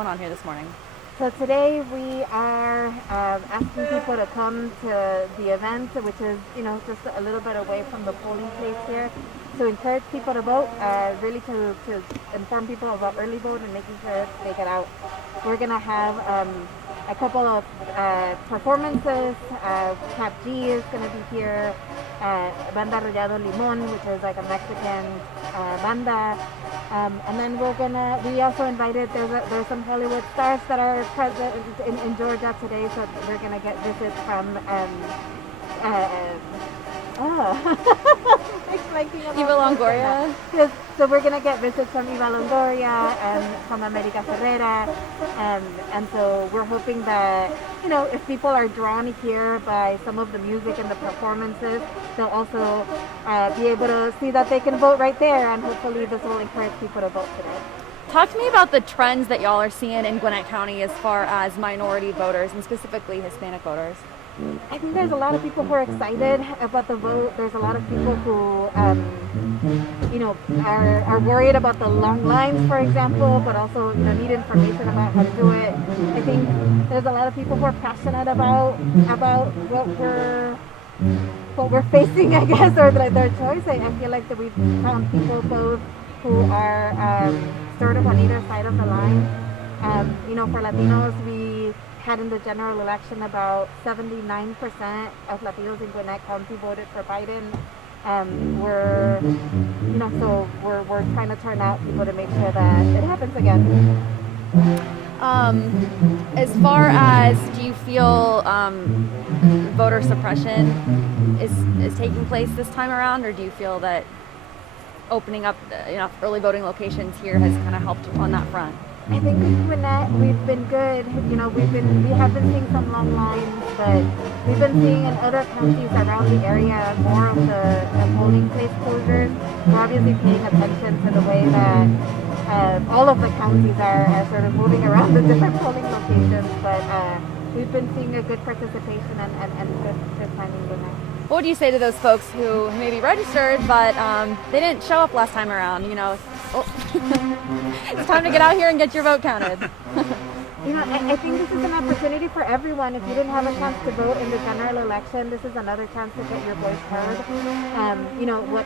going on here this morning? So today we are asking people to come to the event, which is, just a little bit away from the polling place here, to encourage people to vote, really to inform people about early vote and making sure they get out. We're going to have a couple of performances. Cap G is going to be here, Banda Rallado Limon, which is like a Mexican banda. And then we also invited, there's some Hollywood stars that are present in Georgia today, so we're going to get visits from, Eva Longoria. Yes, so we're going to get visits from Eva Longoria and from America Ferrera. And so we're hoping that, if people are drawn here by some of the music and the performances, they'll also be able to see that they can vote right there. And hopefully this will encourage people to vote today. Talk to me about the trends that y'all are seeing in Gwinnett County as far as minority voters and specifically Hispanic voters. I think there's a lot of people who are excited about the vote. There's a lot of people who, are worried about the long lines, for example, but also, need information about how to do it. I think there's a lot of people who are passionate about what we're facing, I guess, or their choice. I feel like that we've found people both who are sort of on either side of the line. For Latinos, we had in the general election about 79% of Latinos in Gwinnett County voted for Biden. We're trying to turn out people to make sure that it happens again. As far as, do you feel voter suppression is taking place this time around, or do you feel that opening up enough early voting locations here has kind of helped on that front? I think in Gwinnett we've been good. We have been seeing some long lines, but we've been seeing in other counties around the area more of the polling place closures. We're obviously paying attention to the way that all of the counties are sort of moving around the different polling locations, but we've been seeing a good participation and good time in Gwinnett. What do you say to those folks who maybe registered, but they didn't show up last time around? It's time to get out here and get your vote counted. I think this is an opportunity for everyone. If you didn't have a chance to vote in the general election, this is another chance to get your voice heard.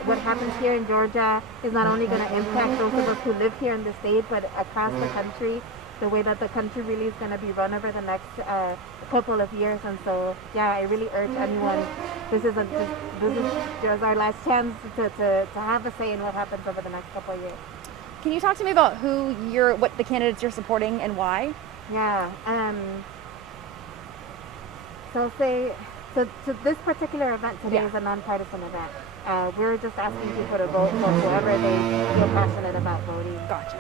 What happens here in Georgia is not only going to impact those of us who live here in the state, but across the country. The way that the country really is going to be run over the next couple of years, and so I really urge anyone. This is just our last chance to have a say in what happens over the next couple of years. Can you talk to me about what the candidates you're supporting and why? Yeah. So this particular event today is a nonpartisan event. We're just asking people to vote for whoever they feel passionate about voting. Gotcha.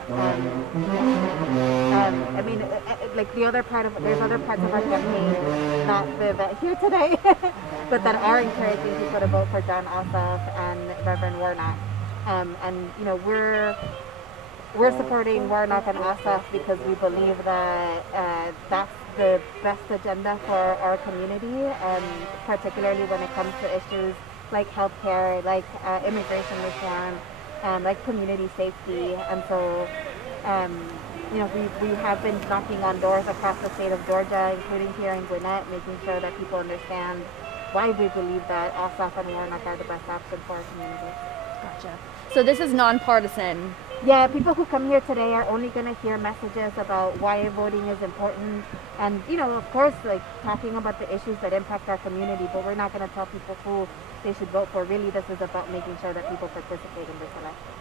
There's other parts of our campaign, not the event here today, but that are encouraging people to vote for John Ossoff and Reverend Warnock. We're supporting Warnock and Ossoff because we believe that that's the best agenda for our community, and particularly when it comes to issues like healthcare, like immigration reform, like community safety. And so, we have been knocking on doors across the state of Georgia, including here in Gwinnett, making sure that people understand why we believe that Ossoff and Warnock are the best option for our community. Gotcha. So this is nonpartisan. Yeah, people who come here today are only going to hear messages about why voting is important, and of course, talking about the issues that impact our community, but we're not going to tell people who they should vote for. Really, this is about making sure that people participate in this election.